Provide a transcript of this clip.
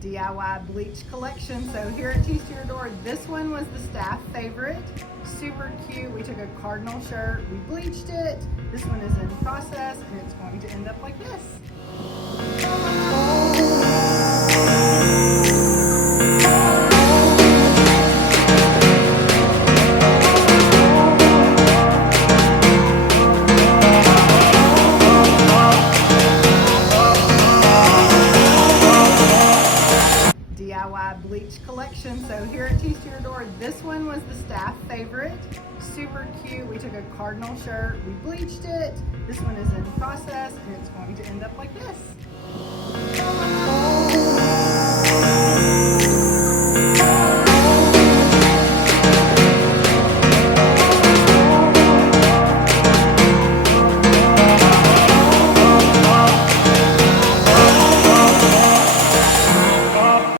DIY bleach collection. So here at Tees to Your Door, this one was the staff favorite. Super cute. We took a cardinal shirt, we bleached it. This one is in process and it's going to end up like this. DIY bleach collection. So here at Tees to Your Door, this one was the staff favorite. Super cute. We took a cardinal shirt, we bleached it. This one is in process and it's going to end up like this.